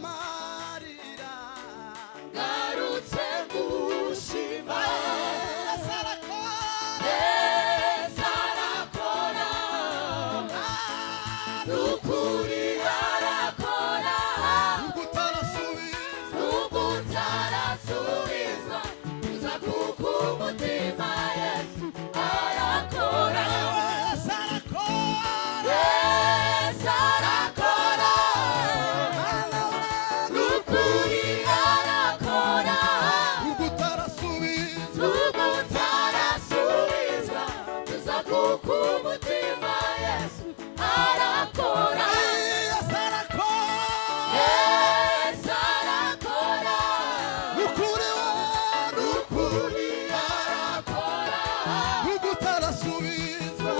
amarira garutse gushima nukuri arakora nubwo utarasubizwa uza kuko umutima Yesu arakora Yesu arakora nukuri arakora nubwo utarasubizwa uza kuko umutima Yesu arakora Yesu arakora nukuri arakora nubwo utarasubizwa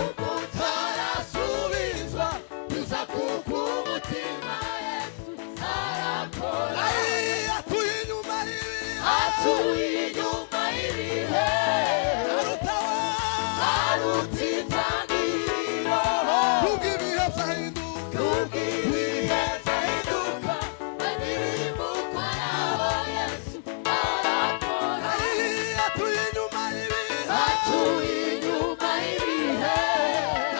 uza kuko umutima Yesu arakora atuye inyuma y'ibihe atuye inyuma y'ibihe aruta itangiriro nubwo ibihe byahinduka indirimbo ukoraho Yesu arakora atuye inyuma y'ibihe atuye inyuma y'ibihe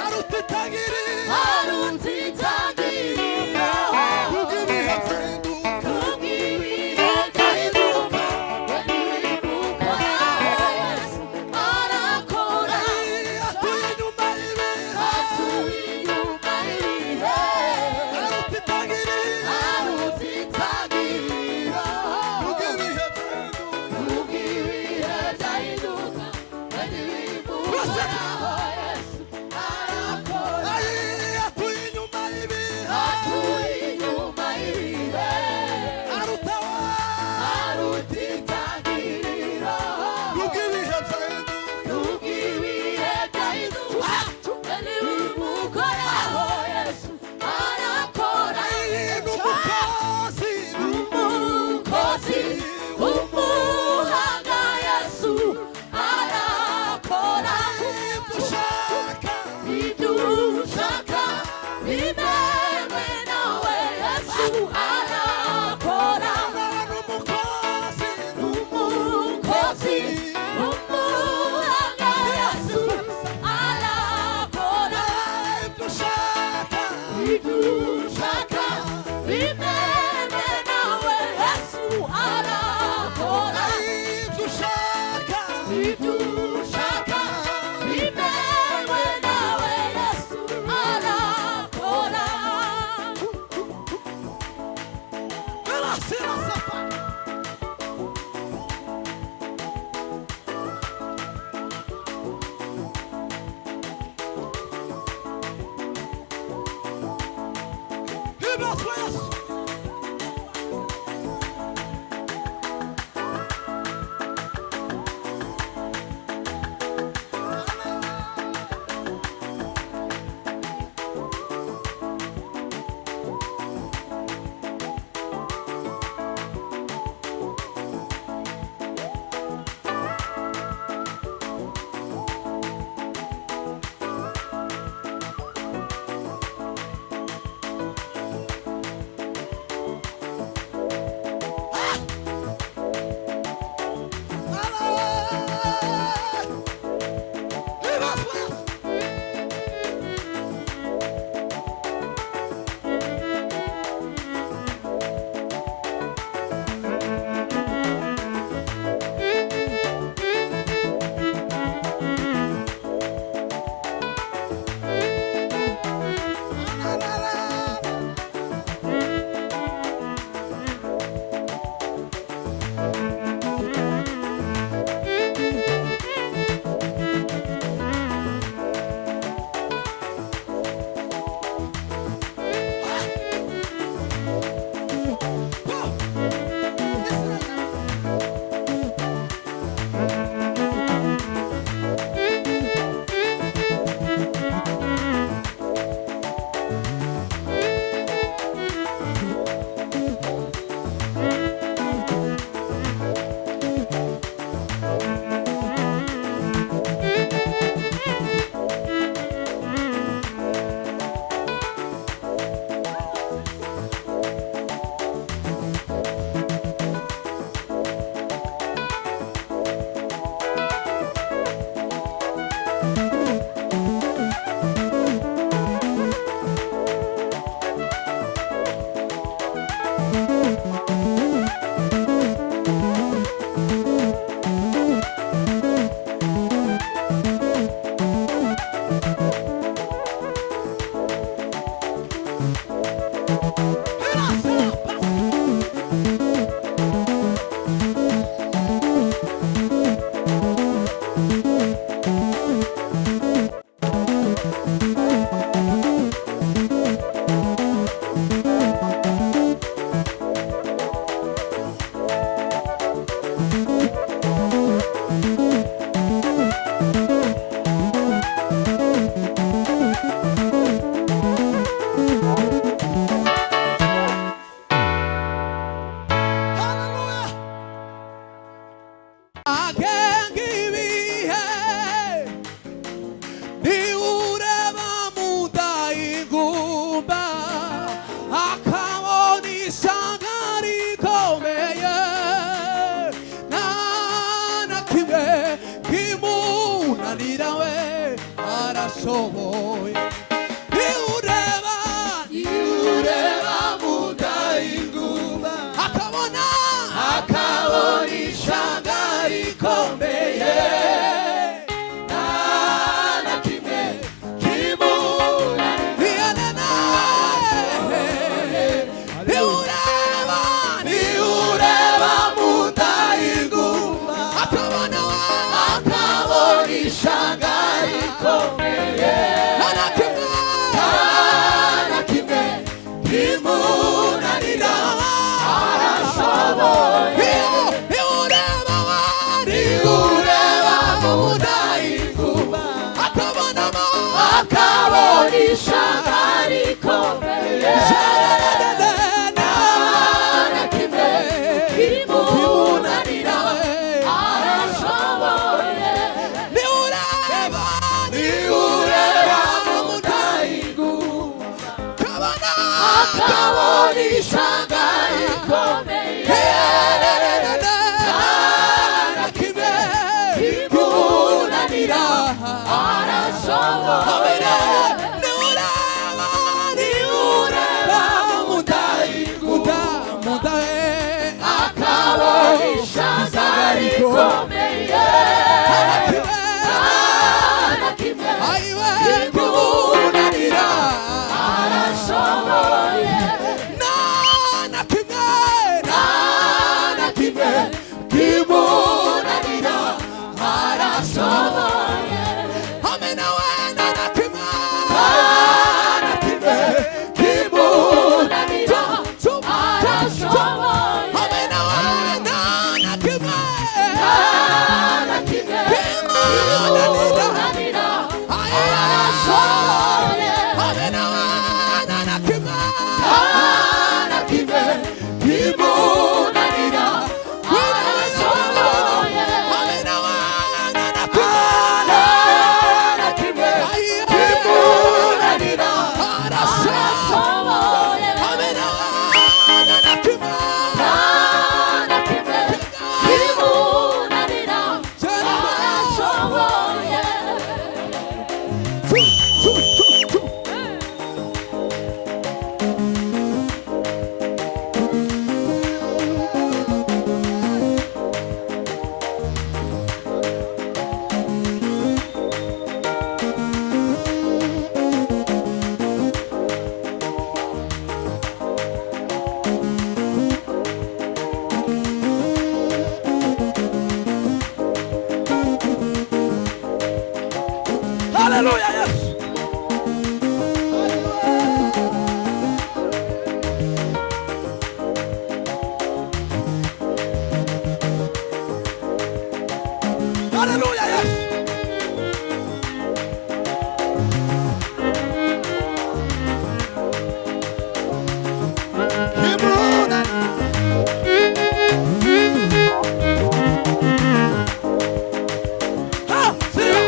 aruta itangiriro aruta itangiriro nubwo ibihe byahinduka atuye inyuma y'ibihe aruta itangiriro nubwo ibihe byahinduka atuye inyuma y'ibihe aruta nubwo ibihe byahinduka n'umukozi umuhanga Yesu arakora ushaka ibyo ushaka bimewe nawe Yesu arakora n'umukozi umukozi umuhanga Yesu arakora ushaka ibyo ushaka bimewe nawe Yesu arakora ushaka ibyo ushaka bimewe nawe Yesu arakora soy Iureba mudainguma akabona ishanga rikomeye nta kimwe kimunanira Iureba mudainguma akabona ishanga rikomeye nta kimwe kimunanira arashoboye Iureba mudainguma akabona ishanga rikomeye nta kimwe kimunanira arashoboye Iureba mudainguma akabona ishanga rikomeye nta kimwe kimunanira arashoboye Iureba mudainguma akabona ishanga rikomeye nta kimwe kimunanira arashoboye nta kimwe kimunanira arashoboye hamwe nawe nta kimwe kimunanira arashoboye hamwe nawe nta kimwe kimunanira arashoboye hamwe nawe nta kimwe kimunanira arashoboye hamwe nawe nta kimwe kimunanira arashoboye hamwe nawe nta kimwe kimunanira arashoboye Hallelujah, yes. Hallelujah, yes. Ha, see ya.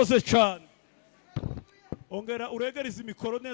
urakoze cyane. Ongera uregarize imikoro neza.